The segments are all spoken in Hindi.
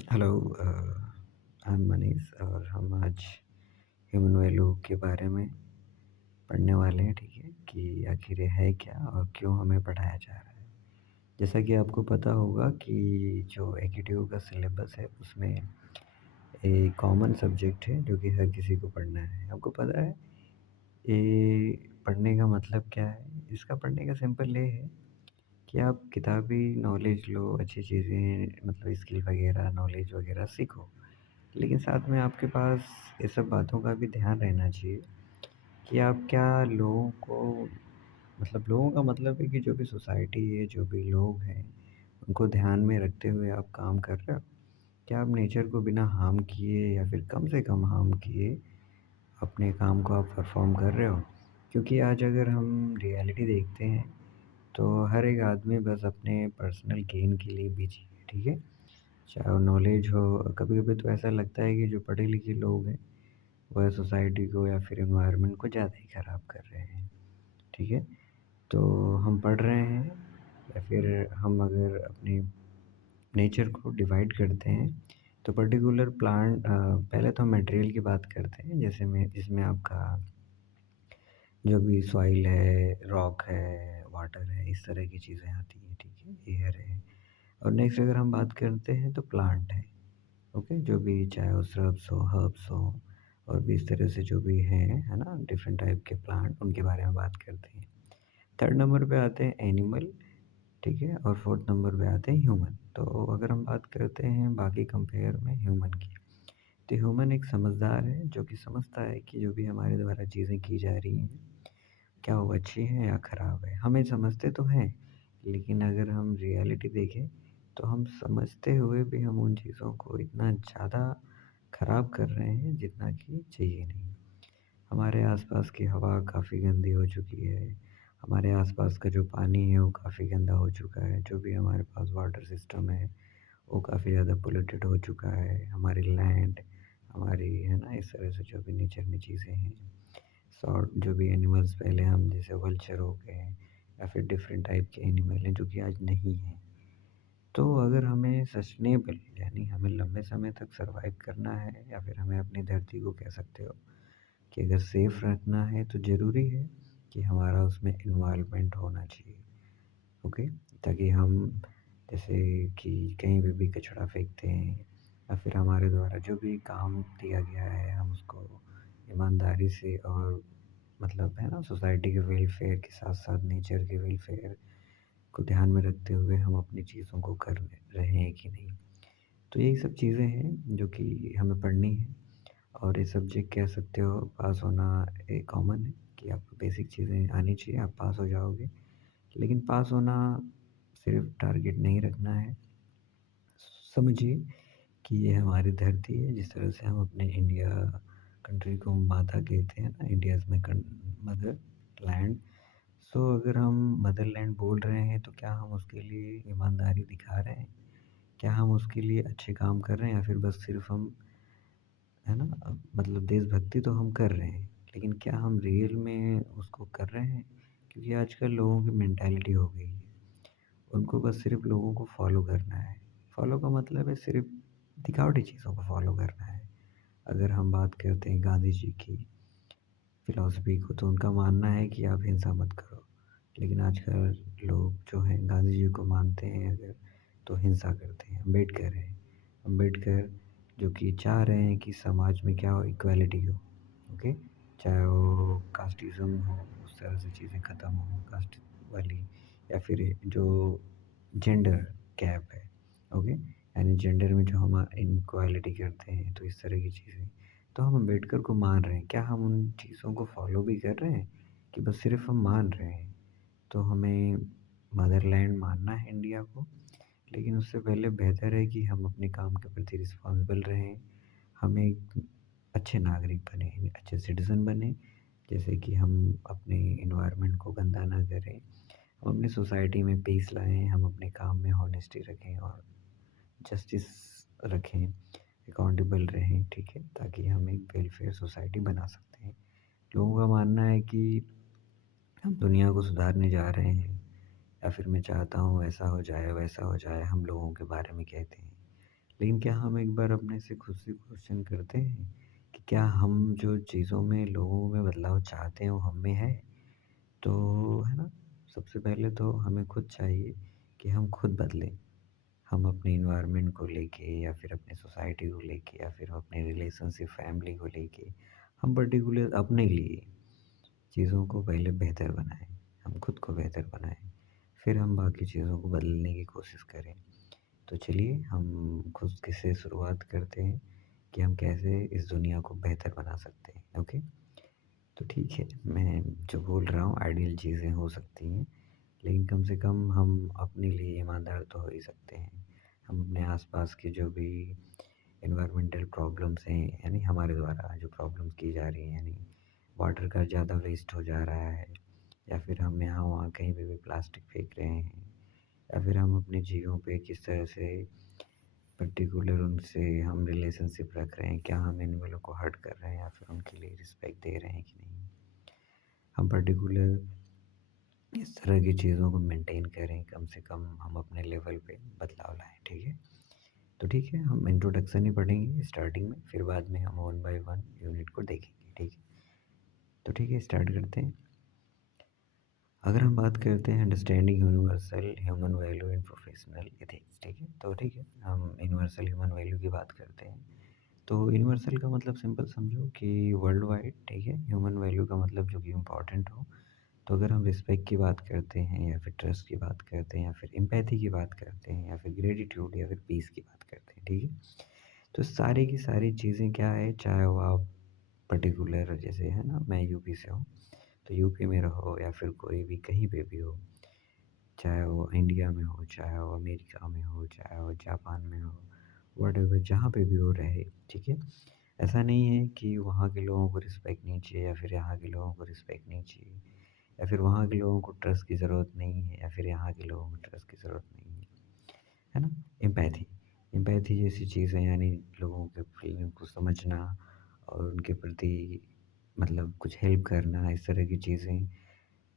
हेलो आई एम मनीष और हम आज ह्यूमन वैल्यू के बारे में पढ़ने वाले हैं, ठीक है? कि आखिर ये है क्या और क्यों हमें पढ़ाया जा रहा है। जैसा कि आपको पता होगा कि जो एकेटीयू का सिलेबस है उसमें एक कॉमन सब्जेक्ट है जो कि हर किसी को पढ़ना है। आपको पता है ये पढ़ने का मतलब क्या है? इसका पढ़ने का सिंपल ये है कि आप किताबी नॉलेज लो, अच्छी चीज़ें मतलब स्किल वगैरह, नॉलेज वगैरह सीखो। लेकिन साथ में आपके पास ये सब बातों का भी ध्यान रहना चाहिए कि आप क्या लोगों को मतलब लोगों का मतलब है कि जो भी सोसाइटी है, जो भी लोग हैं, उनको ध्यान में रखते हुए आप काम कर रहे हो। क्या आप नेचर को बिना हार्म किए या फिर कम से कम हार्म किए अपने काम को आप परफॉर्म कर रहे हो? क्योंकि आज अगर हम रियलिटी देखते हैं तो हर एक आदमी बस अपने पर्सनल गेन के लिए बिजी है, ठीक है? चाहे वो नॉलेज हो, कभी-कभी तो ऐसा लगता है कि जो पढ़े लिखे लोग हैं वह सोसाइटी को या फिर एनवायरनमेंट को ज़्यादा ही ख़राब कर रहे हैं, ठीक है? तो हम पढ़ रहे हैं या फिर हम अगर अपने नेचर को डिवाइड करते हैं तो पर्टिकुलर प्लांट पहले तो हम मटेरियल की बात करते हैं जैसे में जिसमें आपका जो भी सॉइल है, रॉक है, वाटर है, इस तरह की चीज़ें आती हैं, ठीक है? एयर है और नेक्स्ट अगर हम बात करते हैं तो प्लांट है। ओके, जो भी चाहे वो श्रब्स हो, हर्ब्स हो और भी इस तरह से जो भी हैं, है ना? डिफरेंट टाइप के प्लांट उनके बारे में बात करते हैं। थर्ड नंबर पे आते हैं एनिमल, ठीक है? और फोर्थ नंबर पे आते हैं ह्यूमन। तो अगर हम बात करते हैं बाकी कंपेयर में ह्यूमन की, तो ह्यूमन एक समझदार है जो कि समझता है कि जो भी हमारे द्वारा चीज़ें की जा रही हैं, क्या वो अच्छी हैं या ख़राब है। हम ये समझते तो हैं, लेकिन अगर हम रियलिटी देखें, तो हम समझते हुए भी हम उन चीज़ों को इतना ज़्यादा ख़राब कर रहे हैं जितना कि चाहिए नहीं। हमारे आसपास की हवा काफ़ी गंदी हो चुकी है, हमारे आसपास का जो पानी है वो काफ़ी गंदा हो चुका है, जो भी हमारे पास वाटर सिस्टम है, वो काफ़ी ज़्यादा पॉल्यूटेड हो चुका है। हमारी लैंड, हमारी है ना, इस तरह से जो भी नेचर में चीज़ें हैं। सॉर्ट जो भी एनिमल्स पहले हम जैसे वल्चर हो गए या फिर डिफरेंट टाइप के एनिमल हैं जो कि आज नहीं हैं। तो अगर हमें सस्टेनेबल यानी हमें लंबे समय तक सर्वाइव करना है या फिर हमें अपनी धरती को कह सकते हो कि अगर सेफ रखना है तो ज़रूरी है कि हमारा उसमें इन्वॉल्वमेंट होना चाहिए। ओके, ताकि हम जैसे कि कहीं पे भी कचरा फेंकते हैं या फिर हमारे द्वारा जो भी काम दिया गया है हम उसको ईमानदारी से और मतलब है ना सोसाइटी के वेलफेयर के साथ साथ नेचर के वेलफेयर को ध्यान में रखते हुए हम अपनी चीज़ों को कर रहे हैं कि नहीं। तो यही सब चीज़ें हैं जो कि हमें पढ़नी है और ये सब्जेक्ट कह सकते हो पास होना एक कॉमन है कि आपको बेसिक चीज़ें आनी चाहिए, आप पास हो जाओगे। लेकिन पास होना सिर्फ टारगेट नहीं रखना है। समझिए कि ये हमारी धरती है, जिस तरह से हम अपने इंडिया कंट्री को माता कहते हैं ना, India is my motherland. So अगर हम मदरलैंड बोल रहे हैं तो क्या हम उसके लिए ईमानदारी दिखा रहे हैं? क्या हम उसके लिए अच्छे काम कर रहे हैं या फिर बस सिर्फ हम है ना मतलब देशभक्ति तो हम कर रहे हैं, लेकिन क्या हम रियल में उसको कर रहे हैं? क्योंकि आजकल लोगों की मेंटालिटी हो गई है, उनको बस सिर्फ लोगों को फॉलो करना है। फॉलो का मतलब है सिर्फ दिखावटी चीज़ों को फॉलो करना है। अगर हम बात करते हैं गांधी जी की फ़िलॉसफ़ी को, तो उनका मानना है कि आप हिंसा मत करो। लेकिन आजकल लोग जो हैं गांधी जी को मानते हैं अगर, तो हिंसा करते हैं। अम्बेडकर हैं, अम्बेडकर जो कि चाह रहे हैं कि समाज में क्या हो, इक्वालिटी हो, ओके? चाहे वो कास्टिज़्म हो, उस तरह से चीज़ें ख़त्म हो, कास्ट वाली या फिर जो जेंडर गैप है, ओके? यानी जेंडर में जो हम इनइक्वालिटी करते हैं, तो इस तरह की चीज़ें। तो हम अम्बेडकर को मान रहे हैं, क्या हम उन चीज़ों को फ़ॉलो भी कर रहे हैं कि बस सिर्फ़ हम मान रहे हैं? तो हमें मदरलैंड मानना है इंडिया को, लेकिन उससे पहले बेहतर है कि हम अपने काम के प्रति रिस्पॉन्सिबल रहें। हम एक अच्छे नागरिक बने, अच्छे सिटीज़न बने, जैसे कि हम अपने एनवायरनमेंट को गंदा ना करें, हम अपनी सोसाइटी में पीस लाएँ, हम अपने काम में हॉनेस्टी रखें और जस्टिस रखें, अकाउंटेबल रहें, ठीक है? ताकि हम एक वेलफेयर सोसाइटी बना सकते हैं। लोगों का मानना है कि हम दुनिया को सुधारने जा रहे हैं या फिर मैं चाहता हूँ ऐसा हो जाए, वैसा हो जाए, हम लोगों के बारे में कहते हैं। लेकिन क्या हम एक बार अपने से खुद से क्वेश्चन करते हैं कि क्या हम जो चीज़ों में लोगों में बदलाव चाहते हैं वो हम में है? तो है ना? सबसे पहले तो हमें खुद चाहिए कि हम खुद बदलें। हम अपने एनवायरनमेंट को लेके या फिर अपनी सोसाइटी को लेके या फिर अपने रिलेशनशिप फैमिली को लेके हम पर्टिकुलर अपने लिए चीज़ों को पहले बेहतर बनाएँ। हम खुद को बेहतर बनाएँ, फिर हम बाकी चीज़ों को बदलने की कोशिश करें। तो चलिए हम खुद के से शुरुआत करते हैं कि हम कैसे इस दुनिया को बेहतर बना सकते हैं, ओके? तो ठीक है, मैं जो बोल रहा हूँ आइडियल चीज़ें हो सकती हैं, लेकिन कम से कम हम अपने लिए ईमानदार तो हो ही सकते हैं। हम अपने आस-पास के जो भी एनवायरमेंटल प्रॉब्लम्स हैं, यानी हमारे द्वारा जो प्रॉब्लम्स की जा रही हैं, यानी वाटर का ज़्यादा वेस्ट हो जा रहा है या फिर हम यहाँ-वहाँ कहीं पे भी प्लास्टिक फेंक रहे हैं या फिर हम अपने जीवों पे किस तरह से पर्टिकुलर उनसे हम रिलेशनशिप रख रहे हैं, क्या हम एनिमलों को हर्ट कर रहे हैं या फिर उनके लिए रिस्पेक्ट दे रहे हैं कि नहीं। हम पर्टिकुलर इस तरह की चीज़ों को मेंटेन करें, कम से कम हम अपने लेवल पे बदलाव लाएँ, ठीक है? तो ठीक है, हम इंट्रोडक्शन ही पढ़ेंगे स्टार्टिंग में, फिर बाद में हम वन बाय वन यूनिट को देखेंगे, ठीक है? तो ठीक है, स्टार्ट करते हैं। अगर हम बात करते हैं understanding universal human value in professional ethics, ठीक है? तो ठीक है, हम यूनिवर्सल ह्यूमन वैल्यू की बात करते हैं। तो यूनिवर्सल का मतलब सिंपल समझो कि वर्ल्ड वाइड, ठीक है? ह्यूमन वैल्यू का मतलब जो कि इम्पोर्टेंट हो। तो अगर हम रिस्पेक्ट की बात करते हैं या फिर ट्रस्ट की बात करते हैं या फिर एम्पैथी की बात करते हैं या फिर ग्रेटिट्यूड या फिर पीस की बात करते हैं, ठीक है? तो सारी की सारी चीज़ें क्या है, चाहे वो आप पर्टिकुलर जैसे है ना, मैं यूपी से हूँ, तो यूपी में रहो या फिर कोई भी कहीं पे भी हो, चाहे वो इंडिया में हो, चाहे वो अमेरिका में हो, चाहे वो जापान में हो, व्हाटएवर जहाँ पे भी वो रहे, ठीक है? ऐसा नहीं है कि वहाँ के लोगों को रिस्पेक्ट नहीं चाहिए या फिर यहाँ के लोगों को रिस्पेक्ट नहीं चाहिए या फिर वहाँ के लोगों को ट्रस्ट की ज़रूरत नहीं है या फिर यहाँ के लोगों को ट्रस्ट की ज़रूरत नहीं है ना? एम्पैथी, एम्पैथी जैसी चीज़ें यानी लोगों के फीलिंग को समझना और उनके प्रति मतलब कुछ हेल्प करना, इस तरह की चीज़ें।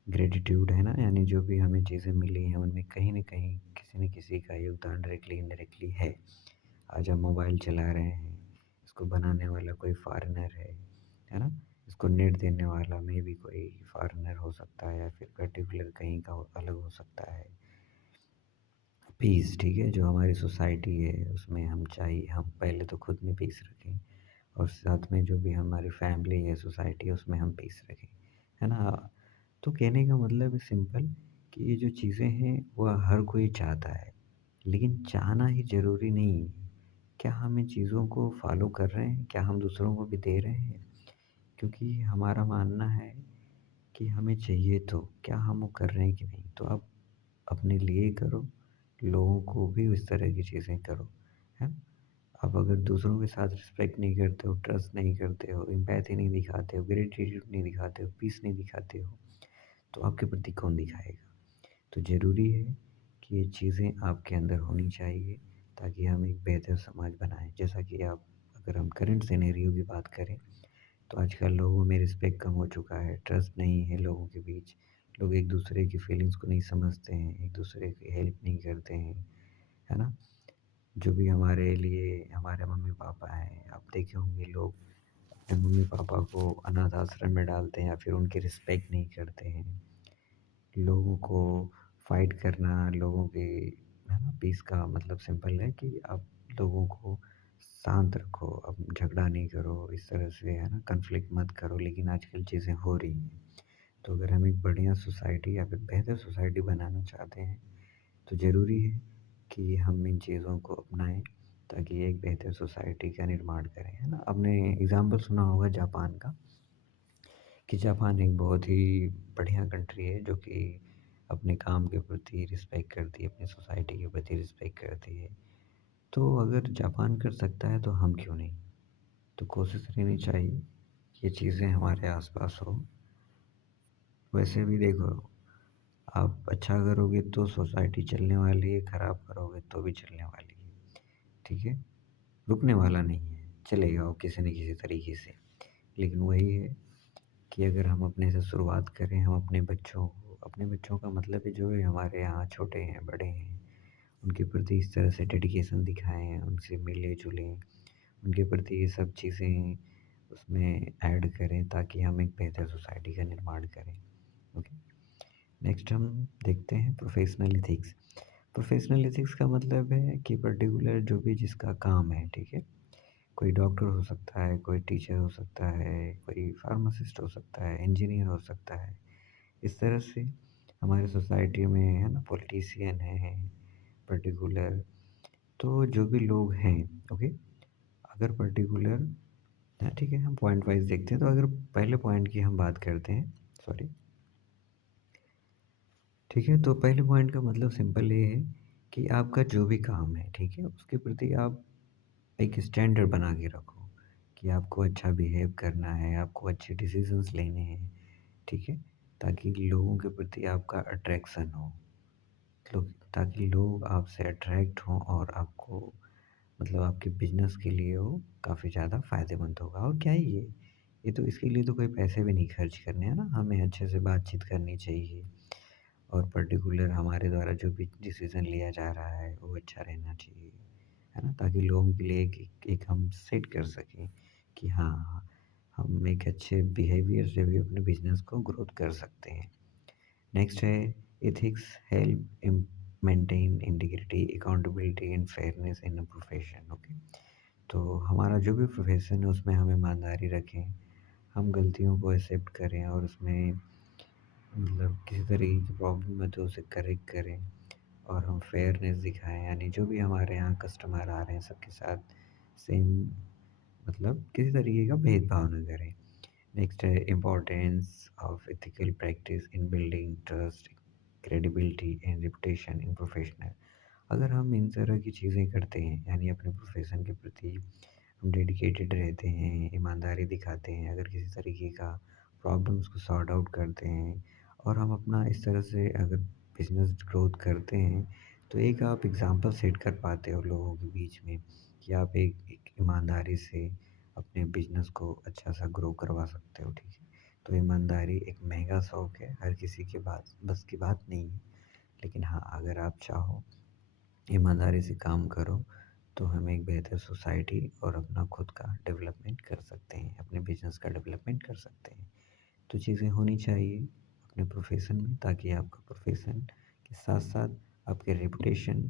ग्रैटिट्यूड है ना, यानी जो भी हमें चीज़ें मिली हैं उनमें कहीं न कहीं किसी न किसी का योगदान डायरेक्टली इनडायरेक्टली है। आज हम मोबाइल चला रहे हैं, इसको बनाने वाला कोई फ़ॉरेनर है ना? इसको नेट देने वाला मेबी कोई फ़ॉरेनर हो सकता है या फिर पर्टिकुलर कहीं का अलग हो सकता है। पीस, ठीक है? जो हमारी सोसाइटी है उसमें हम चाहिए हम पहले तो खुद में पीस रखें और साथ में जो भी हमारी फैमिली है, सोसाइटी है उसमें हम पीस रखें, है ना? तो कहने का मतलब है सिंपल कि ये जो चीज़ें हैं वो हर कोई चाहता है, लेकिन चाहना ही ज़रूरी नहीं है। क्या हम इन चीज़ों को फ़ॉलो कर रहे हैं? क्या हम दूसरों को भी दे रहे हैं? क्योंकि हमारा मानना है कि हमें चाहिए तो, क्या हम वो कर रहे हैं कि नहीं? तो आप अपने लिए करो, लोगों को भी उस तरह की चीज़ें करो, है ना? आप अगर दूसरों के साथ रिस्पेक्ट नहीं करते हो, ट्रस्ट नहीं करते हो, एम्पैथी नहीं दिखाते हो, ग्रैटिट्यूड नहीं दिखाते हो, पीस नहीं दिखाते हो, तो आपके प्रति कौन दिखाएगा? तो ज़रूरी है कि ये चीज़ें आपके अंदर होनी चाहिए ताकि हम एक बेहतर समाज बनाएँ। जैसा कि आप अगर हम करंट सिनेरियो की बात करें, तो आजकल लोगों में रिस्पेक्ट कम हो चुका है, ट्रस्ट नहीं है लोगों के बीच। लोग एक-दूसरे की फीलिंग्स को नहीं समझते हैं, एक-दूसरे की हेल्प नहीं करते हैं, है ना? जो भी हमारे लिए हमारे मम्मी-पापा हैं, आप देखे होंगे लोग अपने मम्मी-पापा को अनाथ आश्रम में डालते हैं या फिर उनकी रिस्पेक्ट नहीं करते हैं। लोगों को फाइट करना, लोगों के है ना, पीस का मतलब सिंपल है कि आप लोगों को शांत रखो, अब झगड़ा नहीं करो, इस तरह से है ना, कॉन्फ्लिक्ट मत करो, लेकिन आजकल चीज़ें हो रही हैं। तो अगर हम एक बढ़िया सोसाइटी या फिर बेहतर सोसाइटी बनाना चाहते हैं, तो ज़रूरी है कि हम इन चीज़ों को अपनाएँ ताकि एक बेहतर सोसाइटी का निर्माण करें, है ना? आपने एग्ज़ाम्पल सुना होगा जापान का, कि जापान एक बहुत ही बढ़िया कंट्री है जो कि अपने काम के प्रति रिस्पेक्ट करती है, अपनी सोसाइटी के प्रति रिस्पेक्ट करती है। तो अगर जापान कर सकता है तो हम क्यों नहीं? तो कोशिश रहनी चाहिए ये चीज़ें हमारे आस-पास हो। वैसे भी देखो, आप अच्छा करोगे तो सोसाइटी चलने वाली है, खराब करोगे तो भी चलने वाली है, ठीक है? रुकने वाला नहीं है, चलेगा वो किसी न किसी तरीके से। लेकिन वही है कि अगर हम अपने से शुरुआत करें, हम अपने बच्चों का मतलब है जो भी हमारे यहाँ छोटे हैं, बड़े हैं, उनके प्रति इस तरह से डेडिकेशन दिखाएँ, उनसे मिले-जुलें, उनके प्रति ये सब चीज़ें उसमें ऐड करें ताकि हम एक बेहतर सोसाइटी का निर्माण करें। ओके। नेक्स्ट हम देखते हैं प्रोफ़ेशनल एथिक्स। प्रोफ़ेशनल एथिक्स का मतलब है कि पर्टिकुलर जो भी जिसका काम है, ठीक है? कोई डॉक्टर हो सकता है, कोई टीचर हो सकता है, कोई फार्मासिस्ट हो सकता है, इंजीनियर हो सकता है। इस तरह से हमारे सोसाइटी में है ना पॉलिटिशियन है पर्टिकुलर, तो जो भी लोग हैं, ओके? अगर पर्टिकुलर हाँ, ठीक है, हम पॉइंट वाइज़ देखते हैं। तो अगर पहले पॉइंट की हम बात करते हैं, सॉरी, ठीक है? तो पहले पॉइंट का मतलब सिंपल ये है कि आपका जो भी काम है, ठीक है? उसके प्रति आप एक स्टैंडर्ड बना के रखो कि आपको अच्छा बिहेव करना है, आपको अच्छे डिसीज़न्स लेने हैं, ठीक है? ताकि लोगों के प्रति आपका अट्रैक्शन हो, लोग ताकि लोग आपसे अट्रैक्ट हों और आपको मतलब आपके बिज़नेस के लिए वो काफ़ी ज़्यादा फ़ायदेमंद होगा। और क्या है ये तो इसके लिए तो कोई पैसे भी नहीं खर्च करने हैं ना, हमें अच्छे से बातचीत करनी चाहिए और पर्टिकुलर हमारे द्वारा जो भी डिसीज़न लिया जा रहा है, वो अच्छा रहना चाहिए, है ना? ताकि लोगों के लिए एक हम सेट कर सकें कि हाँ, हम एक अच्छे बिहेवियर से भी अपने बिज़नेस को ग्रोथ कर सकते हैं। नेक्स्ट है ethics help maintain integrity, accountability and fairness in a profession. Okay. तो हमारा जो भी प्रोफेशन है उसमें हम ईमानदारी रखें, हम गलतियों को एक्सेप्ट करें और उसमें मतलब किसी तरीके की प्रॉब्लम है तो उसे करेक्ट करें और हम फेयरनेस दिखाएं, यानी जो भी हमारे यहाँ कस्टमर आ रहे हैं सबके साथ सेम मतलब किसी तरीके का भेदभाव न करें। नेक्स्ट है importance of ethical practice in building trust, credibility and reputation in professional. अगर हम इन तरह की चीज़ें करते हैं, यानी अपने प्रोफेशन के प्रति हम डेडिकेटेड रहते हैं, ईमानदारी दिखाते हैं, अगर किसी तरीके का प्रॉब्लम्स को सॉर्ट आउट करते हैं और हम अपना इस तरह से अगर बिज़नेस ग्रोथ करते हैं, तो एक आप एग्ज़ाम्पल सेट कर पाते हो लोगों के बीच में कि आप एक ईमानदारी से अपने बिज़नेस को अच्छा-सा ग्रो करवा सकते हो, ठीक है? तो ईमानदारी एक महँगा शौक है, हर किसी के बस की बात नहीं है। लेकिन हाँ, अगर आप चाहो, ईमानदारी से काम करो, तो हम एक बेहतर सोसाइटी और अपना खुद का डेवलपमेंट कर सकते हैं, अपने बिज़नेस का डेवलपमेंट कर सकते हैं। तो चीज़ें होनी चाहिए अपने प्रोफ़ेशन में ताकि आपका प्रोफ़ेशन के साथ-साथ आपके रेपुटेशन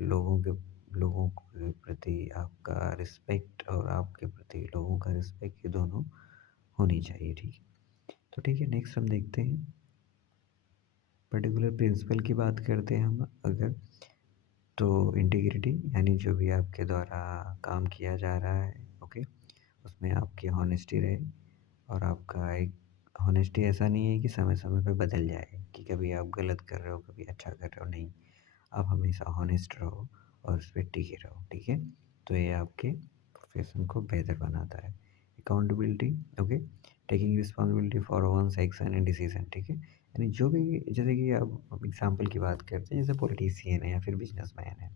लोगों के प्रति आपका रिस्पेक्ट और आपके प्रति लोगों का रिस्पेक्ट, ये दोनों होनी चाहिए, ठीक है? तो ठीक है, नेक्स्ट हम देखते हैं पर्टिकुलर प्रिंसिपल की बात करते हैं हम अगर, तो इंटीग्रिटी यानी जो भी आपके द्वारा काम किया जा रहा है, ओके, उसमें आपकी हॉनेस्टी रहे और आपका एक हॉनेस्टी ऐसा नहीं है कि समय-समय पे बदल जाए कि कभी आप गलत कर रहे हो, कभी अच्छा कर रहे हो, नहीं। आप हमेशा हॉनेस्ट रहो और उस पे टिके रहो, ठीक है? तो ये आपके प्रोफ़ेशन को बेहतर बनाता है। Accountability, okay, taking responsibility for one's action and decision, ठीक है? यानी जो भी जैसे कि अब एग्ज़ाम्पल की बात करते हैं, जैसे पॉलिटिशियन है या फिर बिज़नेसमैन है।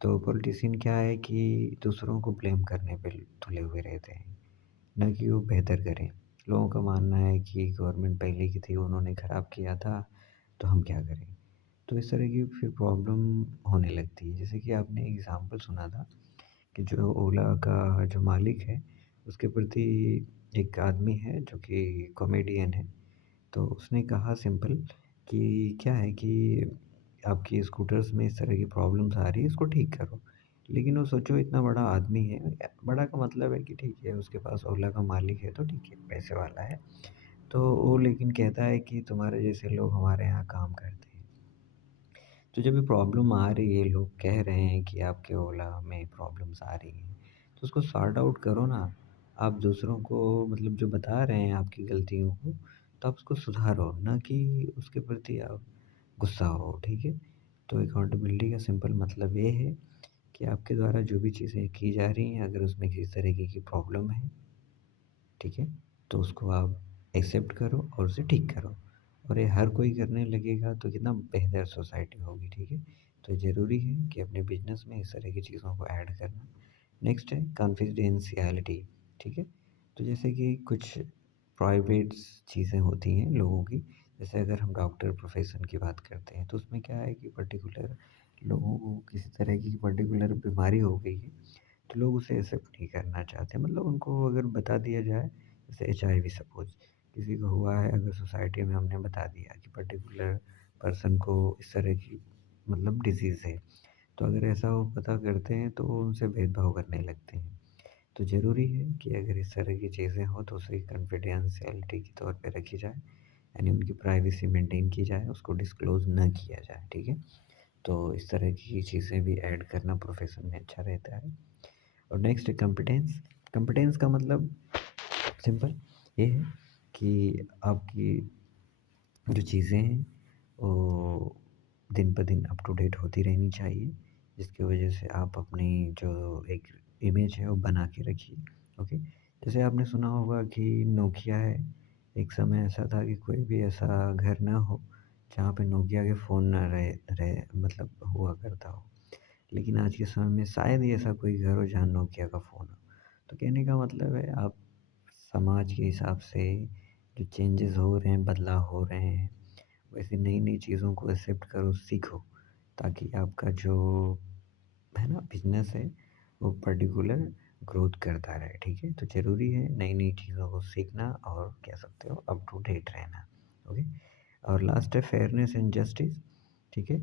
तो पॉलिटिशियन क्या है कि दूसरों को ब्लेम करने पे तुले हुए रहते हैं, ना कि वो बेहतर करें। लोगों का मानना है कि गवर्नमेंट पहले की थी, उन्होंने खराब किया था, तो हम क्या करें? तो इस तरह की फिर प्रॉब्लम होने लगती है। जैसे कि आपने एग्ज़ाम्पल सुना था कि जो ओला का जो मालिक है, उसके प्रति एक आदमी है जो कि कॉमेडियन है। तो उसने कहा सिंपल कि क्या है कि आपकी स्कूटर्स में इस तरह की प्रॉब्लम्स आ रही है, इसको ठीक करो। लेकिन वो सोचो इतना बड़ा आदमी है, बड़ा का मतलब है कि ठीक है उसके पास ओला का मालिक है तो ठीक है, पैसे वाला है। तो वो लेकिन कहता है कि तुम्हारे जैसे लोग हमारे यहाँ काम करते हैं। तो जब ये प्रॉब्लम आ रही है, लोग कह रहे हैं कि आपके ओला में प्रॉब्लम्स आ रही हैं, तो उसको सॉर्ट आउट करो ना। आप दूसरों को मतलब जो बता रहे हैं आपकी गलतियों को, तो आप उसको सुधारो, ना कि उसके प्रति आप गुस्सा हो, ठीक है? तो अकाउंटेबिलिटी का सिंपल मतलब ये है कि आपके द्वारा जो भी चीज़ें की जा रही हैं, अगर उसमें किसी तरीके की प्रॉब्लम है, ठीक है? तो उसको आप एक्सेप्ट करो और उसे ठीक करो। और ये हर कोई करने लगेगा तो कितना बेहतर सोसाइटी होगी, ठीक है? तो ज़रूरी है कि अपने बिज़नेस में इस तरह की चीज़ों को ऐड करना। नेक्स्ट है कॉन्फिडेंशियलिटी, ठीक है? तो जैसे कि कुछ प्राइवेट चीज़ें होती हैं लोगों की, जैसे अगर हम डॉक्टर प्रोफ़ेशन की बात करते हैं, तो उसमें क्या है कि पर्टिकुलर लोगों को किसी तरह की पर्टिकुलर बीमारी हो गई है, तो लोग उसे एक्सेप्ट नहीं करना चाहते। मतलब उनको अगर बता दिया जाए, जैसे एचआईवी सपोज़ किसी को हुआ है, अगर सोसाइटी में हमने बता दिया कि पर्टिकुलर पर्सन को इस तरह की मतलब डिज़ीज़ है, तो अगर ऐसा वो पता करते हैं तो वो उनसे भेदभाव करने लगते हैं। तो ज़रूरी है कि अगर इस तरह की चीज़ें हों तो उसे कॉन्फिडेंशियलिटी के तौर पे रखी जाए, यानी उनकी प्राइवेसी मेंटेन की जाए, उसको डिस्क्लोज़ ना किया जाए, ठीक है? तो इस तरह की चीज़ें भी ऐड करना प्रोफ़ेशन में अच्छा रहता है। और नेक्स्ट है कॉम्पिटेंस। कॉम्पिटेंस का मतलब सिंपल ये है कि आपकी जो चीज़ें हैं वो दिन ब दिन अप टू डेट होती रहनी चाहिए, जिसकी वजह से आप अपनी जो एक इमेज है वो बना के रखिए। ओके, जैसे आपने सुना होगा कि नोकिया है, एक समय ऐसा था कि कोई भी ऐसा घर ना हो जहाँ पे नोकिया के फ़ोन ना रहे रहे मतलब हुआ करता हो। लेकिन आज के समय में शायद ही ऐसा कोई घर हो जहाँ नोकिया का फ़ोन हो। तो कहने का मतलब है आप समाज के हिसाब से जो चेंजेस हो रहे हैं, बदलाव हो रहे हैं, वैसे नई-नई चीज़ों को एक्सेप्ट करो, सीखो, ताकि आपका जो है ना बिज़नेस है, वो पर्टिकुलर ग्रोथ करता रहे, ठीक है? तो ज़रूरी है नई-नई चीज़ों को सीखना और कह सकते हो अप टू डेट रहना, ओके? और लास्ट है फेयरनेस एंड जस्टिस, ठीक है?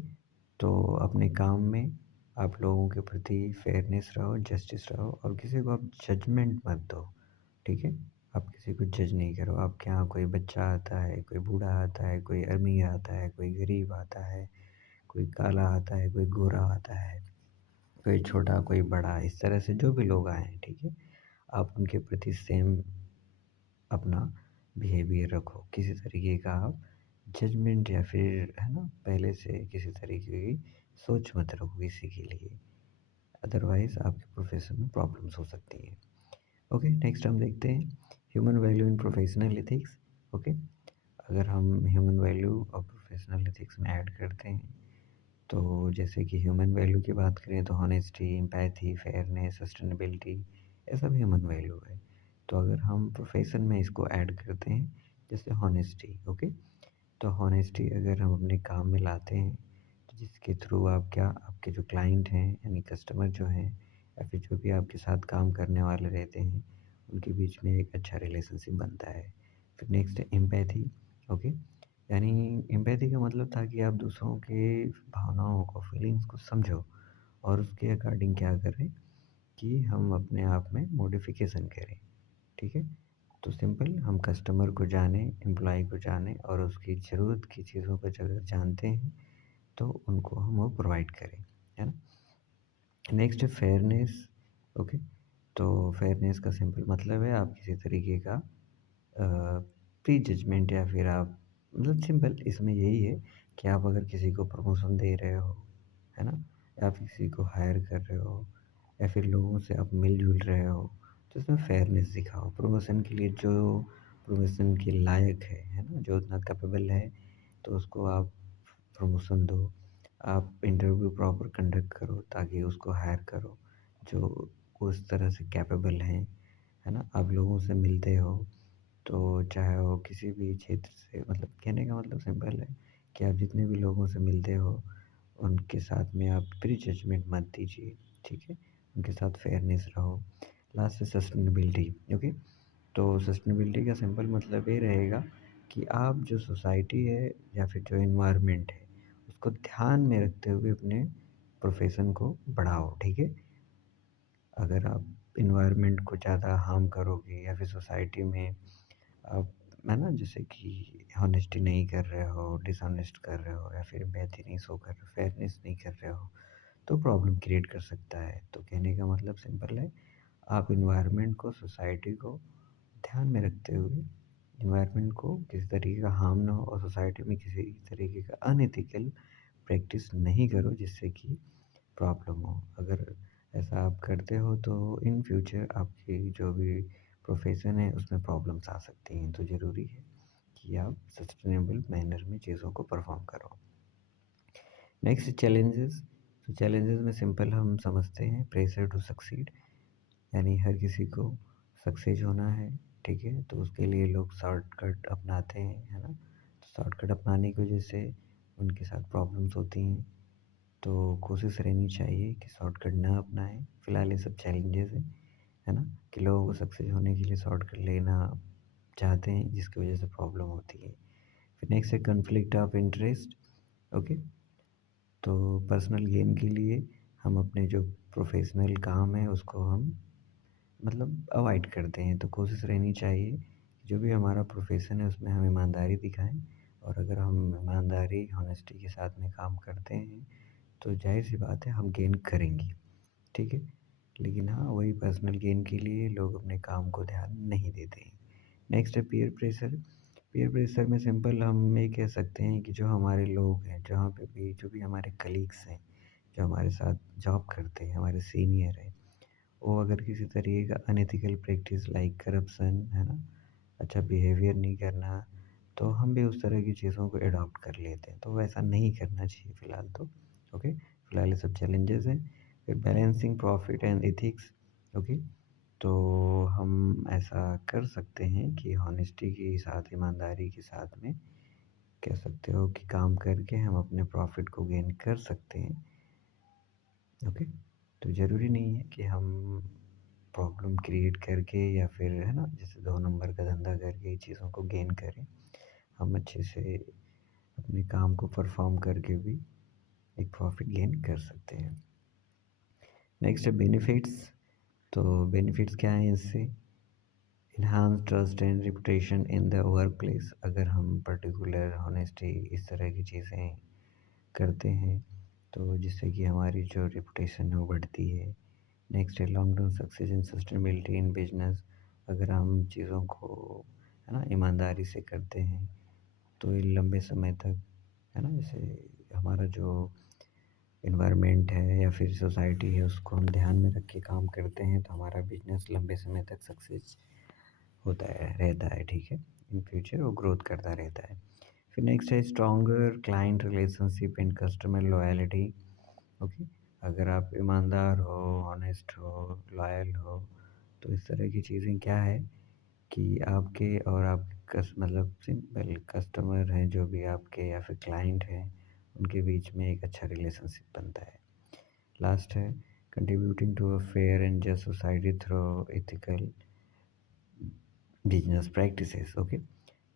तो अपने काम में आप लोगों के प्रति फेयरनेस रहो, जस्टिस रहो और किसी को आप जजमेंट मत दो, ठीक है? आप किसी को जज नहीं करो, आपके यहाँ कोई बच्चा आता है, कोई बूढ़ा आता है, कोई अमीर आता है, कोई गरीब आता है, कोई काला आता है, कोई गोरा आता है, कोई छोटा, कोई बड़ा, इस तरह से जो भी लोग आए हैं, ठीक है? आप उनके प्रति सेम अपना बिहेवियर रखो। किसी तरीके का आप जजमेंट या फिर है ना, पहले से किसी तरीके की सोच मत रखो किसी के लिए, अदरवाइज़ आपके प्रोफ़ेशन में प्रॉब्लम्स हो सकती हैं। ओके, नेक्स्ट हम देखते हैं human value in professional ethics. Okay, अगर हम ह्यूमन वैल्यू और प्रोफ़ेशनल एथिक्स में ऐड करते हैं, तो जैसे कि ह्यूमन वैल्यू की बात करें तो हॉनेस्टी, एम्पैथी, फेयरनेस, सस्टेनेबिलिटी, ये सब ह्यूमन वैल्यू है। तो अगर हम प्रोफ़ेशन में इसको ऐड करते हैं, जैसे हॉनेस्टी, ओके? तो हॉनेस्टी अगर हम अपने काम में लाते हैं, तो जिसके थ्रू आप क्या आपके जो क्लाइंट हैं यानी कस्टमर जो हैं या फिर जो भी आपके साथ काम करने वाले रहते हैं, उनके बीच में एक अच्छा रिलेशनशिप बनता है। फिर नेक्स्ट है एम्पैथी, ओके? यानी एम्पैथी का मतलब था कि आप दूसरों के भावनाओं को, फीलिंग्स को समझो और उसके अकॉर्डिंग क्या करें कि हम अपने आप में मॉडिफ़िकेशन करें, ठीक है? तो सिंपल हम कस्टमर को जानें, एम्प्लॉयी को जानें और उसकी ज़रूरत की चीज़ों को अगर जानते हैं, तो उनको हम वो प्रोवाइड करें, है ना? नेक्स्ट है फेयरनेस, ओके? तो फेयरनेस का सिंपल मतलब है आप किसी तरीके का प्री जजमेंट या फिर आप मतलब सिंपल इसमें यही है कि आप अगर किसी को प्रमोशन दे रहे हो, है ना? या फिर किसी को हायर कर रहे हो या फिर लोगों से आप मिल-जुल रहे हो, तो इसमें फेयरनेस दिखाओ। प्रमोशन के लिए जो प्रमोशन के लायक है ना? जो उतना कैपेबल है, तो उसको आप प्रमोशन दो। आप इंटरव्यू प्रॉपर कंडक्ट करो ताकि उसको हायर करो, जो उस तरह से कैपेबल हैं, है ना? आप लोगों से मिलते हो, तो चाहे वो किसी भी क्षेत्र से मतलब कहने का मतलब सिंपल है कि आप जितने भी लोगों से मिलते हो, उनके साथ में आप प्री जजमेंट मत दीजिए, ठीक है? उनके साथ फेयरनेस रहो। लास्ट है सस्टेनेबिलिटी, ओके? तो सस्टेनेबिलिटी का सिंपल मतलब ये रहेगा कि आप जो सोसाइटी है या फिर जो एनवायरनमेंट है, उसको ध्यान में रखते हुए अपने प्रोफ़ेशन को बढ़ाओ, ठीक है? अगर आप एनवायरनमेंट को ज़्यादा हार्म करोगे या फिर सोसाइटी में आप है ना, जैसे कि हॉनेस्टी नहीं कर रहे हो, डिसऑनेस्ट कर रहे हो या फिर एम्पैथी नहीं शो कर रहे हो, फेयरनेस नहीं कर रहे हो, तो प्रॉब्लम क्रिएट कर सकता है। तो कहने का मतलब सिंपल है, आप एनवायरनमेंट को, सोसाइटी को ध्यान में रखते हुए एनवायरनमेंट को किसी तरीके का हार्म ना हो और सोसाइटी में किसी तरीके का अनएथिकल प्रैक्टिस नहीं करो जिससे कि प्रॉब्लम हो। अगर ऐसा आप करते हो तो इन फ्यूचर आपकी जो भी प्रोफ़ेशन है उसमें प्रॉब्लम्स आ सकती हैं। तो ज़रूरी है कि आप सस्टेनेबल मैनर में चीज़ों को परफ़ॉर्म करो। नेक्स्ट चैलेंजेस, तो चैलेंजेस में सिंपल हम समझते हैं प्रेशर टू सक्सीड, यानी हर किसी को सक्सेस होना है, ठीक है? तो उसके लिए लोग शॉर्टकट अपनाते हैं, है ना? तो शॉर्टकट अपनाने की वजह से उनके साथ प्रॉब्लम्स होती हैं। तो कोशिश रहनी चाहिए कि शॉर्टकट ना अपनाएँ। फ़िलहाल ये सब चैलेंजेज़ हैं, है ना? कि लोगों को सक्सेस होने के लिए शॉर्टकट लेना चाहते हैं, जिसकी वजह से प्रॉब्लम होती है। फिर नेक्स्ट है कॉन्फ्लिक्ट ऑफ इंटरेस्ट। ओके, तो पर्सनल गेन के लिए हम अपने जो प्रोफ़ेशनल काम है उसको हम मतलब अवॉइड करते हैं। तो कोशिश रहनी चाहिए कि जो भी हमारा प्रोफ़ेशन है उसमें हम ईमानदारी दिखाएँ, और अगर हम ईमानदारी, हॉनेस्टी के साथ में काम करते हैं, तो ज़ाहिर-सी बात है हम गेन करेंगे, ठीक है? लेकिन हाँ, वही पर्सनल गेन के लिए लोग अपने काम को ध्यान नहीं देते हैं। नेक्स्ट है पीयर प्रेशर। पीयर प्रेशर में सिंपल हम ये कह सकते हैं कि जो हमारे लोग हैं, जहाँ पे भी जो भी हमारे कलीग्स हैं, जो हमारे साथ जॉब करते हैं, हमारे सीनियर हैं, वो अगर किसी तरीके का अनएथिकल प्रैक्टिस लाइक करप्शन, है ना? अच्छा बिहेवियर नहीं करना, तो हम भी उस तरह की चीज़ों को एडॉप्ट कर लेते हैं। तो वैसा नहीं करना चाहिए फ़िलहाल तो, ओके? फ़िलहाल ये सब चैलेंजेज़ हैं। फिर balancing profit and ethics, okay? तो हम ऐसा कर सकते हैं कि हॉनेस्टी के साथ, ईमानदारी के साथ में कह सकते हो कि काम करके हम अपने प्रॉफ़िट को गेन कर सकते हैं, ओके? तो ज़रूरी नहीं है कि हम प्रॉब्लम क्रिएट करके या फिर है ना, जैसे 2 नंबर का धंधा करके चीज़ों को गेन करें। हम अच्छे से अपने काम को परफ़ॉर्म करके भी एक प्रॉफ़िट गेन कर सकते हैं। नेक्स्ट है बेनिफिट्स। तो बेनिफिट्स क्या हैं इससे? Enhance trust and reputation in the work place. अगर हम पर्टिकुलर हॉनेस्टी इस तरह की चीज़ें करते हैं, तो जिससे कि हमारी जो रेपुटेशन है वो बढ़ती है। नेक्स्ट है long term success and sustainability in business. अगर हम चीज़ों को है ना ईमानदारी से करते हैं, तो ये लंबे समय तक है ना, जैसे हमारा जो एनवायरनमेंट है या फिर सोसाइटी है उसको हम ध्यान में रख के काम करते हैं, तो हमारा बिजनेस लंबे समय तक सक्सेस होता है, रहता है, ठीक है? इन फ्यूचर वो ग्रोथ करता रहता है। फिर नेक्स्ट है stronger client relationship and customer loyalty. Okay, अगर आप ईमानदार हो, ऑनेस्ट हो, लॉयल हो, तो इस तरह की चीज़ें क्या है कि आपके और आप मतलब सिंपल कस्टमर हैं जो भी आपके या फिर क्लाइंट हैं, उनके बीच में एक अच्छा रिलेशनशिप बनता है। लास्ट है contributing to a fair and just society through ethical business practices, okay?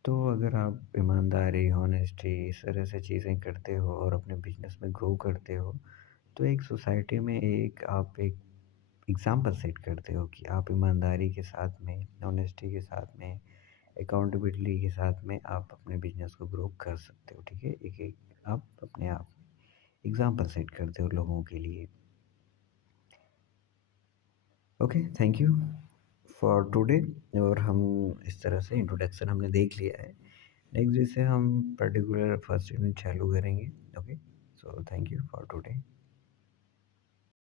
तो अगर आप ईमानदारी, हॉनेस्टी इस तरह से चीज़ें करते हो और अपने बिजनेस में ग्रो करते हो, तो एक सोसाइटी में एक आप एक एग्ज़ाम्पल सेट करते हो कि आप ईमानदारी के साथ में, ऑनेस्टी के साथ में, अकाउंटेबिलिटी के साथ में आप अपने बिज़नेस को ग्रो कर सकते हो, ठीक है? एक-एक आप अपने आप एग्ज़ाम्पल सेट करते हो लोगों के लिए। Okay, thank you for today. और हम इस तरह से इंट्रोडक्शन हमने देख लिया है। नेक्स्ट डे से हम पर्टिकुलर फर्स्ट यूनिट चालू करेंगे, ओके?